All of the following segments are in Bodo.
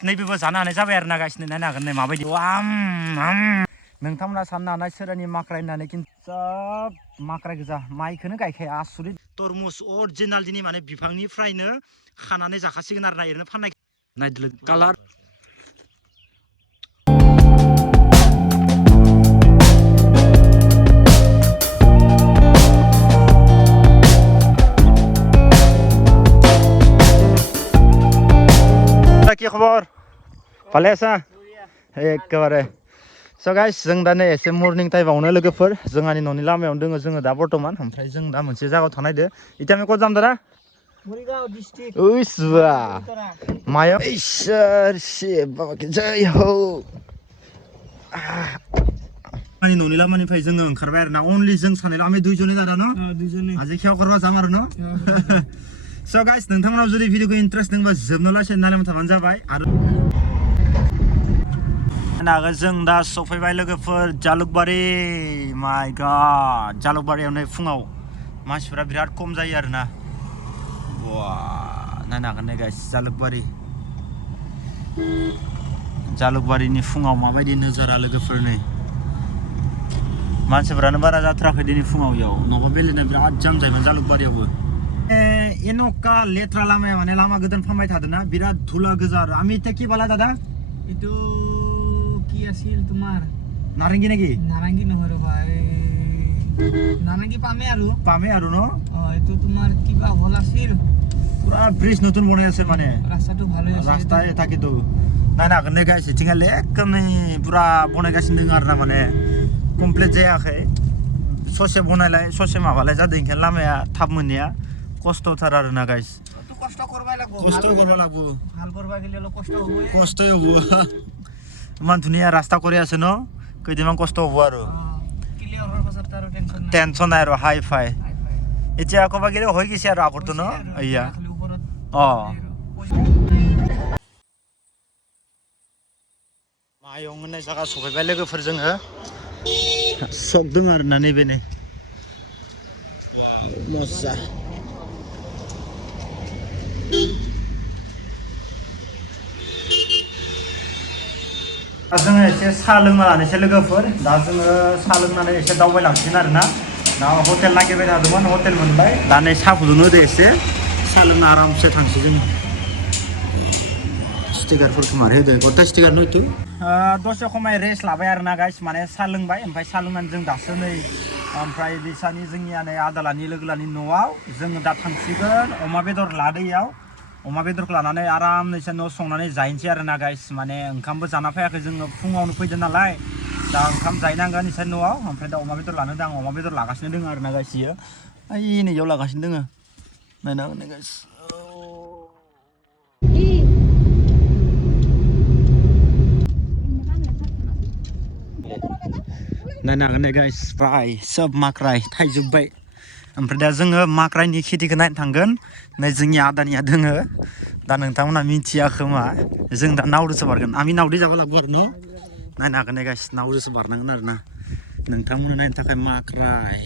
नैबेबो जानो हानाय जाबाय आरो ना गासिनो नायनो हागोन नै माबायदि नोंथांमोना साननो हानाय सोरानि माख्राय होननानै खिन्थु सब माख्राय गोजा माइखौनो गायखाया आसुरित तरमुस अरिजिनाल दिनै माने बिफांनिफ्रायनो खानानै जाखासिगोन आरो ना ओरैनो फाननाय नायदो कालार কি খবর ভালে আছা একেবারে So guys जों दा नै एसे मर्निं टाइमावनो लोगोफोर जोंहानि न'नि लामायावनो दोङो जोङो दा बर्तमान ओमफ्राय जों दा मोनसे जायगायाव थानायदो इटामे को जामदारा मरिगाव डिस्ट्रिक्ट ओइस बा माया इसोर शिव बाबा के जय हो आंनि न'नि लामानिफ्राय जोङो ओंखारबाय आरो ना अनलि जों सानैल' आमी दुइजनै जादा न दुइजनै आजि खेव करबा जाम आरो न So guys नोंथांमोनाव जुदि भिडिअखौ इन्ट्रेस्ट दंबा जोबनोलासे नायलांबाय थाबानो जाबाय आरो नागोन जों दा सफैबाय लोगोफोर जालुकबारि माय गॉड जालुकबारियाव नै फुङाव मानसिफोरा बिराद खम जायो आरो ना वाह नायनो हागोन नै गाइस जालुकबारिनि फुङाव माबायदि नोजारा लोगोफोर नै मानसिफोरानो बारा जाथाराखै दिनै फुङाव याव नङाबा बेलेना बिराद जाम जायोमोन जालुकबारियावबो एनका लेथ्रा लामाया माने लामा गोदान फामबाय थादोंना बिराद धुला गोजा आरो आमी इटा কি বলা দাদা इटु কি আছিল তোমাৰ নাৰেঙ্গী নেকি নাৰেঙ্গী নহয় ভাই নাৰেঙ্গী পামে আৰু ন এটো তোমাৰ কিবা হল আছিল পুরা ব্রিজ নতুন বনাই আছে মানে রাস্তাটো ভালো আছে রাস্তা থাকে তো নাইনা গনে গাইস थिंगाले एकदमै পুরা बनायगासिनो दं आरो ना माने कमप्लिट जायाखै ससे बनायलाय ससे माबालाय जादों ओंखाय लामाया थाब मोनैया कष्टथार आरो ना गाइस कष्ट करबाय लागबो हाल करबा गेलेल कष्ट हबो मान दुनिया रास्ता কৰি আছে ন কইদিমান কষ্ট হবো আৰু ক্লিয়াৰ হোৱাৰ পাছত আৰু টেনচন নাই আৰু হাই ফাই এতিয়া কবা গেলে হৈ গিছে আৰু আগৰটো ন আইয়া मायाव होननाय जायगा सफैबाय लोगोफोर जोङो सकदों आरो ना नैबे नै मजा जोङो एसे साहा लोंना लानोसै लोगोफोर दा जोङो साहा लोंनानै एसे दावबायलांसिगोन आरो ना दा हटेल नागिरबाय थादोंमोन हटेल मोनबाय दा नै साहा फुदुंनो होदो एसे साहा लोंना आरामसे थांसै जों स्टिकारफोरखौ मारै होदो गथा स्टिकार नयतु दसे खमाय रेस्ट लाबाय आरो ना गाइस माने साहा लोंबाय ओमफ्राय साहा लोंनानै जों दासो नै ओमफ्राय बिसानि जोंनिया नै आदालानि लोगोलानि न'आव जोङो दा थांसिगोन अमा बेदर लादैयाव अमा बेदरखौ लानानै आरामनो एसे न' संनानै जाहैनोसै आरो ना गाइस माने ओंखामबो जाना फैयाखै जोङो फुङावनो फैदों नालाय दा ओंखाम जाहैनांगोन एसे न'आव ओमफ्राय दा अमा बेदर लानो आं अमा बेदर लागासिनो दङ आरो ना गाइस इयो ओइ नैयाव लागासिनो दङ नायना होनो गाइस नायनो हागोन दे गाइस फ्राय सब माख्राय थाइजोब्बाय ओमफ्राय दा जोङो माख्रायनि खेथिखौ नायनो थांगोन नै जोंनि आदानिया दोङो दा नोंथांमोना मिथिया खोमा जों दा नावदोसो बारगोन आमी नावदो जाबा लागबो आरो न नायनो हागोन दे गाइस नावदोसो बारनांगोन आरो ना नोंथांमोना नायनो थाखाय माख्राय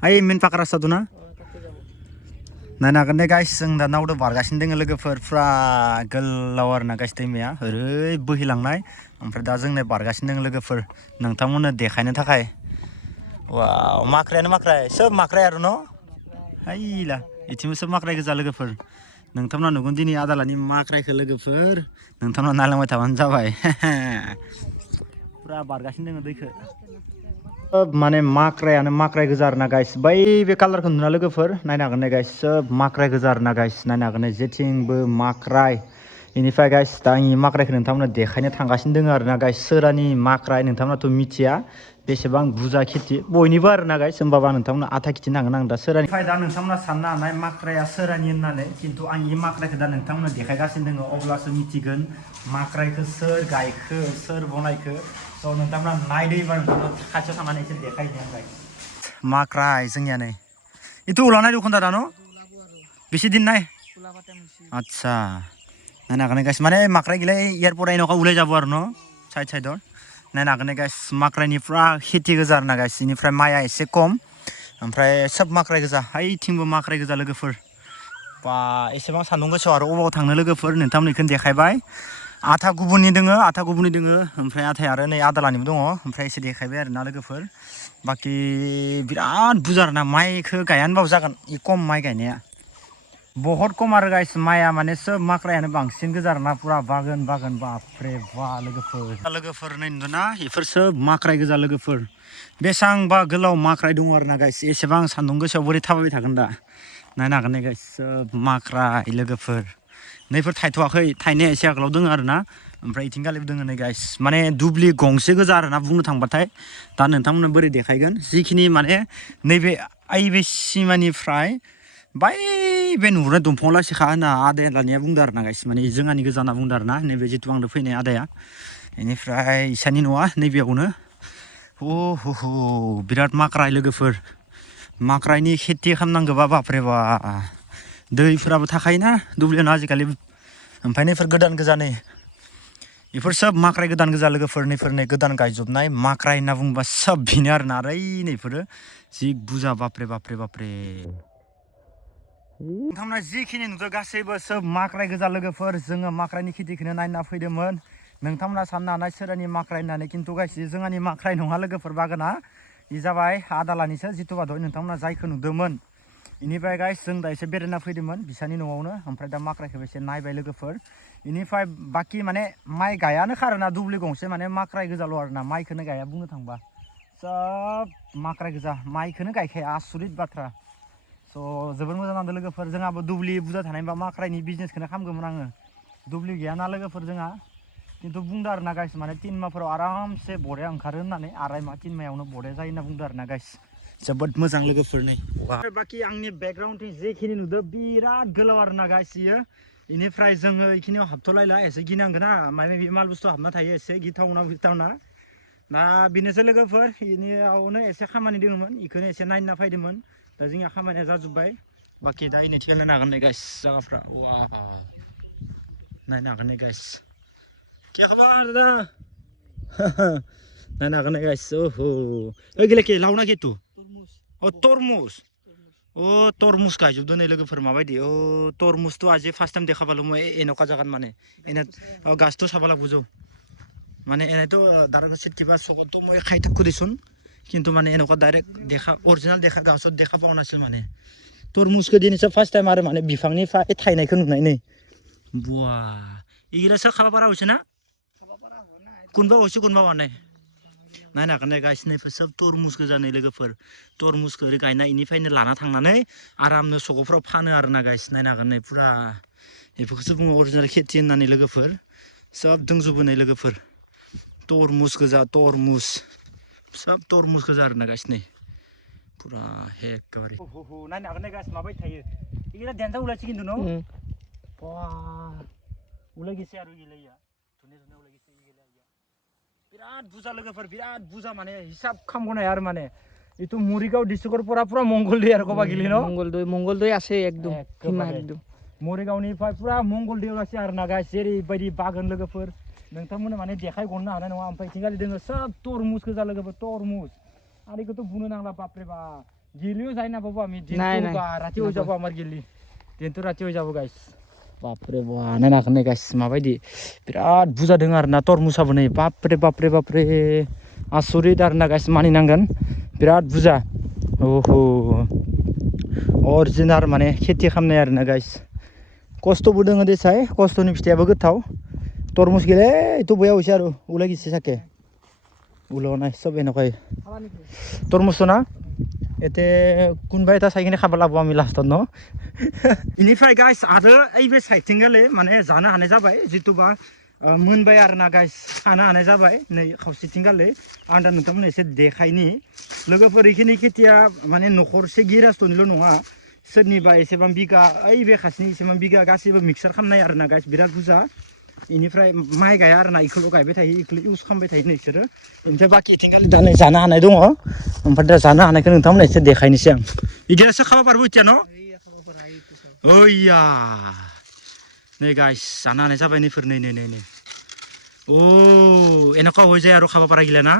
Ay min pakara sa duna नायनो हागोन दे गाइस जों दा नावदो बारगासिनो दङ लोगोफोर फुरा गोलाव आरो ना गाइस दैमाया ओरै बोहैलांनाय ओमफ्राय दा जोंनो बारगासिनो दङ लोगोफोर नोंथांमोननो देखायनो थाखाय वाव माख्रायानो माख्राय सोब माख्राय आरो न हायला इथिंबो सोब माख्राय गोजा लोगोफोर नोंथांमोना नुगोन दिनै आदालानि माख्रायखौ लोगोफोर नोंथांमोना नायलांबाय थाबानो जाबाय फुरा बारगासिनो दङ दैखौ माने माख्रायानो माख्राय गोजा आरो ना गाइस बै बे कालारखौ नुना लोगोफोर नायनो हागोन दे गाइस सोब माख्राय गोजा आरो ना गाइस नायनो हागोन दे जेथिंबो माख्राय बेनिफ्राय गाइस दा आंनि माख्रायखौ नोंथांमोना देखायनो थांगासिनो दङ आरो ना गाइस सोरानि माख्राय नोंथांमोनाथ' मिथिया बेसेबां बुरजा खेथि बयनिबो आरो ना गाइस होमबाबा नोंथांमोना आथा खिथिनो हागोन आं दा सोरानि दा नोंथांमोना साननो हानाय माख्राया सोरानि होननानै खिन्थु आं इ माख्रायखौ दा नोंथांमोना देखायगासिनो दङ अब्लासो मिथिगोन माख्रायखौ सोर गायखो सोर बनायखो स' नोंथांमोना नायदो एबार नोंथांमोना खाथियाव थांनानै एसे देखायनो ओमफ्राय माख्राय जोंनिया नै इथु उलानाय दखन दादा न' बेसे दिन नाय आच्छा नायनो हागोन गाइस माने माख्राय गिलाय एयारपर्ट आइनखा उलाय जाबो आरो न' साइड साइडआव नायनो हागोन गाइस माख्रायनि फुरा खेथि गोजा आरोना गाइस इनिफ्राय माइआ एसे खम ओमफ्राय सब माख्राय गोजा ओइथिंबो माख्राय गोजा लोगोफोर बा एसेबां सान्दुं गोसायाव आरो अबाव थांनो लोगोफोर नोंथांमोन इखौनो देखायबाय आथा गुबुननि दोङो ओमफ्राय आथाया आरो नै आदालानिबो दङ ओमफ्राय एसे देखायबाय आरोना लोगोफोर बाखि बिराद बुरजा आरोना माइखौ गायानोबाबो जागोन इ खम माइ गायनाया बहुत खम आरो गाइस माइआ माने सोब माख्रायानो बांसिन गोजा आरोना पुरा बागान बापरे बा लोगोफोर नै नुदोंना इफोर सोब माख्राय गोजा लोगोफोर बेसांबा गोलाव माख्राय दङ आरोना गाइस एसेबां सान्दुं गोसायाव बोरै थाबायबाय थागोन दा नायनो हागोन नै गाइस सोब माख्राय लोगोफोर नैफोर थायथ'वाखै थायनाया एसे आगोलाव दोङो आरोना ओमफ्राय इथिं गालिबो दोङो नै गाइस माने दुब्लि गंसे गोजा आरोना बुंनो थांबाथाय दा नोंथांमोननो बोरै देखायगोन जिखिनि माने नैबे आइबे सिमानिफ्राय बै बे नुहुरनाय दंफाङाव लासिखा होनना आदाया दानिया बुंदों आरोना गाइस माने जोंहानि गोजा होनना बुंदों आरोना नैबे जिथु आंनो फैनाय आदाया बेनिफ्राय इसानि न'आ नैबेयावनो ह बिराद माख्राय लोगोफोर माख्रायनि खेथि खालामनांगौबा बापरे बा दैफोराबो थाखायोना दुब्लियावनो आजिखालि ओमफ्राय नैफोर गोदान गोजा नै बेफोर सोब माख्राय गोदान गोजा लोगोफोर नैफोर नै गोदान गायजोबनाय माख्राय होनना बुङोबा सोब बेनो आरोना ओरै नैफोरो जि बुरजा बापरे नोंथांमोना जिखिनि नुदों गासैबो सोब माख्राय गोजा लोगोफोर जोङो माख्रायनि खेथिखौनो नायना फैदोंमोन नोंथांमोना साननो हानाय सोरनि माख्राय होननानै खिन्थु गाइस जोंहानि माख्राय नङा लोगोफोर बागाना इ जाबाय आदालानिसो जिथुबा दहाय नोंथांमोना जायखौ नुदोंमोन इनिफ्राय गाइस जों दा एसे बेरायना फैदोंमोन बिसानि न'आवनो ओमफ्राय दा माख्रायखौबो एसे नायबाय लोगोफोर इनिफ्राय बाखि माने माइ गायानो खारोना दुब्लि गंसे माने माख्राय गोजाल' आरोना माइखौनो गाया बुंनो थांबा सोब माख्राय गोजा माइखौनो गायखाया आसुरित बाथ्रा स' जोबोर मोजां नांदों लोगोफोर जोंहाबो दुब्लि बुरजा थानायबा माख्रायनि बिजनेसखौनो खालामगौमोन आङो दुब्लि गैयाना लोगोफोर जोंहा खिन्थु बुंदों आरोना गाइस माने 3 माहफोराव आरामसे बरिया ओंखारो होननानै 2.5 माह 3 माहायावनो बरिया जायो होनना बुंदों आरोना गाइस जोबोद मोजां लोगोफोर नै बाखि आंनि बेकग्राउन्डथिं जेखिनि नुदों बिराद गोलाव आरोना गाइस इयो इनिफ्राय जोङो इखिनियाव हाबथ'लायला एसे गिनांगोन ना माबा माबि माल बुस्थु हाबना थायो एसे गिथावना दा बेनोसै लोगोफोर इनियावनो एसे खामानि दङमोन इखौनो एसे नायना फैदोंमोन दा जोंहा खामानिया जाजोब्बाय बाखि दा इनिथिं नायनो हागोन नै गाइस जायगाफ्रा वा नायनो हागोन नै गाइस क्या खबर दादा नायनो हागोन नै गाइस ओहो ओइ गेले के लावना के तू तरमुस गायजोबदों नै लोगोफोर माबायदि तरमुसथ' আজি फार्स्ट टाइम देखाबाल' মই এনেকুৱা জাগাত মানে এনে গাছটো চাব লাগিব যৌ মানে এনেতো দাঁড়ানো চিট কিবা চকতো মই খাই থাকো দিছোন কিন্তু মানে এনেকুৱা ডাইৰেক্ট দেখা অৰিজিনাল দেখা গাছত দেখা পোৱা নাছিল মানে तरमुसखौ दिनैसो फार्स्ट टाइम आरो माने बिफांनिफ्राय थायनायखौ नुनाय नै बुवा इगिला सोर खाबा बारा হৈছে ना কোনবা হৈছে কোনবা হোৱা নাই नायनो हागोन गाइस नैफोर सोब तरमुस गोजा नै लोगोफोर तरमुसखौ ओरै गायना इनिफ्रायनो लाना थांनानै आरामनो सकफ्राव फानो आरोना गाइस नायनो हागोन नै पुरा बेफोरखौसो बुङो अरिजिनाल खेथि होननानै लोगोफोर सोब दंजोबो नै लोगोफोर तरमुस गोजा तरमुस सोब तरमुस गोजा आरोना गाइस नै पुरा हेकबारे नायनो हागोन गाइस माबायदि थायो इगिला देनजा उलायसि खिन्थु न बा उलायगिसि आरो इगिलाया धुने उलायगिसि इगिलाया बिराद बुजा लोगोफोर बिराद बुजा माने हिसाब खामगनाय आरो माने इतु मरिगाव डिस्ट्रिक्टर पुरा मंगलदै आरो कबा गिली न मंगलदै আছে एकदम सीमा एकदम मरिगावनिफ्राय पुरा मंगलदैयाव लासि आरोना गाइस जेरैबायदि बागान लोगोफोर नोंथांमोननो माने देखायगनो हानाय नङा ओमफ्राय थिंगालि दोङो सोब तरमुस गोजा लोगोफोर तरमुस आरो इखौथ' बुंनो नांला बापरे बा गिलियो जाय ना बाबा আমি দিনটো বা রাতি হয়ে যাব আমার গিলি দিনটো রাতি হয়ে যাব गाइस बापरे बा नायनो हागोन नै गाइस माबायदि बिराद बुजा दों आरोना तरमुसाबो नै बापरे आसुरित आरोना गाइस मानिनांगोन बिराद बुजा ओहो अरिजिनाल माने खेथि खालामनाय आरोना गाइस खस्थ'बो दोङो देसाय खस्थ'नि फिथाइयाबो गोथाव तरमुस गेले इथु बया হৈছে আৰু ওলাই গিছে চাকে ওলোৱা নাই সব এনেকুৱাই तरमुस ना এতে কোনবা এটা চাই কিনে খাব লাগিব আমি লাষ্টত ন इनिफ्राय गाइस आरो ओइ बे साइडथिंगाले माने जानो हानाय जाबाय जितुबा मोनबाय आरोना गाइस खानो हानाय जाबाय नै खावसेथिंगाले आं दा नोंथांमोननो एसे देखायनि लोगोफोर इखिनि खेथिया माने नखरसे गिरास्तनिल' नङा सोरनिबा एसेबां बिगा ओइ बे खासिनि एसेबां बिगा गासिबो मिक्सार खालामनाय आरोना गाइस बिराद बुजा इनिफ्राय माइ गाया आरो ना इखौल' गायबाय थायो इखौल' इउज खालामबाय थायो नोंसोरो ओमफ्राय बाखि इथिंखालि दा नै जानो हानाय दङ ओमफ्राय दा जानो हानायखौ नोंथांमोना एसे देखायनोसै आं इदियासो खाबा पारबो इथिया न' ओइया नै गाइस जानो हानाय जाबाय नैफोर नै अ এনেকুৱা হৈ যায় আৰু খাব পাৰা গিলা না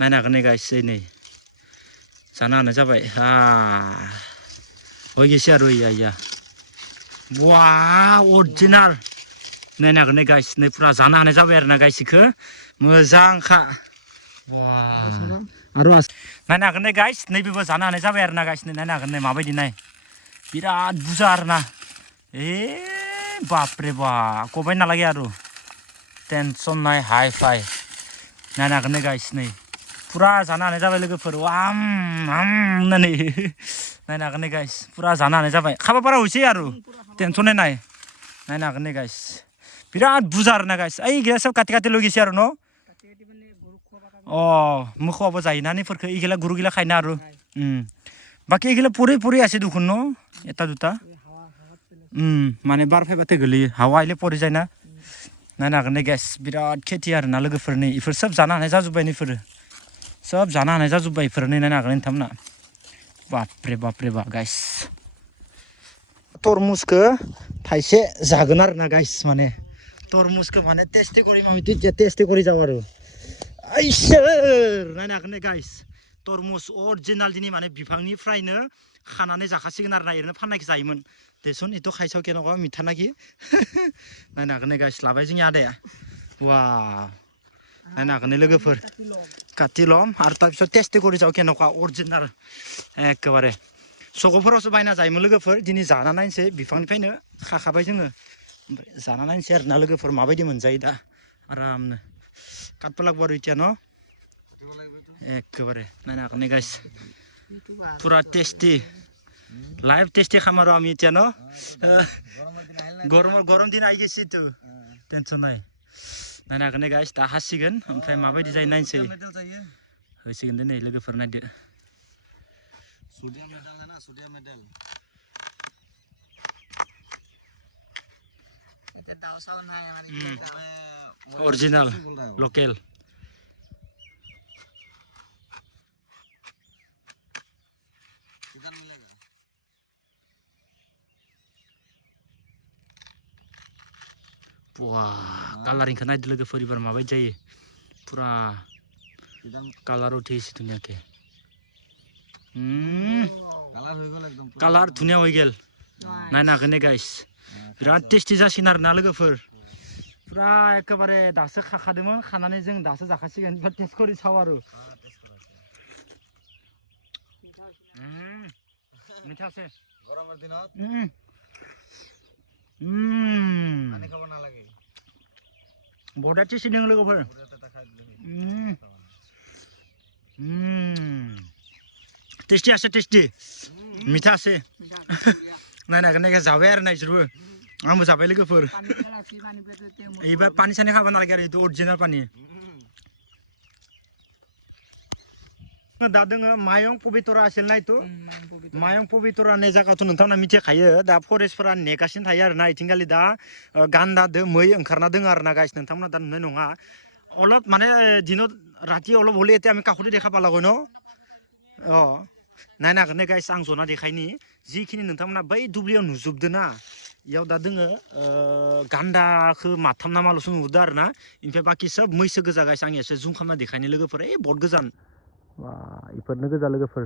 নাইনা হাগोन नै गाइस नै जानो हानाय जाबाय হৈ গৈছে আৰু ইয়া बा अरिजिनाल नायनो हागोन नै गाइस नै फुरा जानो हानाय जाबाय आरो ना गाइस इखो मोजांखा आरो नायनो हागोन नै गाइस नैबेबो जानो हानाय जाबाय आरो ना गाइस नायनो हागोन नै माबायदि नाय बिराद बुरजा आरो ना बापरे बा कबाय नालागे आरो टेनसन नाय हाइ फाइ नायनो हागोन नै गाइस नै फुरा जानो हानाय जाबाय लोगोफोर आम होननानै नायनो हागोन नै गाइस फुरा जानो हानाय जाबाय खाबा बारा हयसै आरो टेनसन नाय नायनो हागोन नै गाइस बिराद बुरजा आरो ना गाइस ओइ गैया सब खाथि खाथि लगिसै आरो न' मोखौआबो जायोना नैफोरखौ इगेला गुरु गिला खायना आरो बाखि इगेला पुरै पुरै আছে दुखुन न' एटा दुटा माने बार फायबाथाय गोलैयो हावा इले परि जायना नायनो हागोन नै गाइस बिराद खेथि आरो ना लोगोफोरनि इफोर सब जानो हानाय जाजोब्बाय नैफोरो सब जानो हानाय जाजोब्बाय इफोर नै नायनो हागोन नोंथांमोना बापरे बा गाइस तरमुजखौ थाइसे जागोन आरो ना गाइस माने तरमुजखौ माने टेस्टि करि माने टेस्टि करि जाव आरो आइसोर नायनो हागोन नै गाइस तरमुज अरिजिनाल दिनै माने बिफांनिफ्रायनो खानानै जाखासिगोन आरो ना ओरैनो फाननायखौ जायोमोन देसुन इथ' खायसाव केन'का मिथा नाखि नायनो हागोन नै गाइस लाबाय जोंनि आदाया वा नायनो हागोन नै लोगोफोर काटिलम आरो तारपिছত टेस्टि करि जाव केन'का अरिजिनाल एखेबारे सकफोरावसो बायना जायोमोन लोगोफोर दिनै जाना नायनोसै बिफांनिफ्रायनो खाखाबाय जोङो ओमफ्राय जाना नायनोसै आरो ना लोगोफोर माबायदि मोनजायो दा आरामनो काटबा लागबो आरो इथिया न' एखेबारे नायनो हागोन नै गाइस पुरा टेस्टि लाइभ टेस्टि खामारो आमी इथिया न' गरम दिन आइ गेसि तु टेनसन नाय नायनो हागोन नै गाइस दा हासिगोन ओमफ्राय माबायदि जायो नायनोसै होसिगोन दे नै लोगोफोर नायदो original local wah coloring kan naik logo for ibar mabai jai pura color uthis dunia ke color dunia hoigel naina hagen guys बिराद टेस्टि जासिन आरो ना लोगोफोर पुरा एखेबारे दासो खाखादोंमोन खानानै जों दासो जाखासिगोन बा टेस्ट करि साव आरो मिठासे गरমৰ দিনত আনি খাব নালাগে বড়া টেস্টি दं लोगोफोर टेस्टि আছে टेस्टि मिठा আছে नायनो हागोन नायगा जाबाय आरो नायसोरबो आंबो जाबाय लोगोफोर एबार पानी सानि खाबा नालागे आरो इदो अरिजिनाल पानी दा दोङो मायं पबितरा आसेल नायतो मायं पबितरा ने जायगाथ' नोंथांमोना मिथिखायो दा फरेस्टफोरा नेगासिनो थायो आरो ना इथिंगालि दा गान्दादो मै ओंखारना दोङो आरो ना गाइस नोंथांमोना दा नुनाय नङा अलप माने दिनो राति अलप हले एते आमी काखुरि देखा पालागो न नायनो हागोन ने गाइस आं जना देखायनि जिखिनि नोंथांमोना बै दुब्लियाव नुजोबदो ना इयाव दा दोङो गान्दाखौ माथाम ना माल'सो नुदो आरो ना ओमफ्राय बाखि सब मैसो गोजा गाइस आं एसे जुम खालामना देखायनि लोगोफोर बहुत गोजान वा इफोरनो गोजा लोगोफोर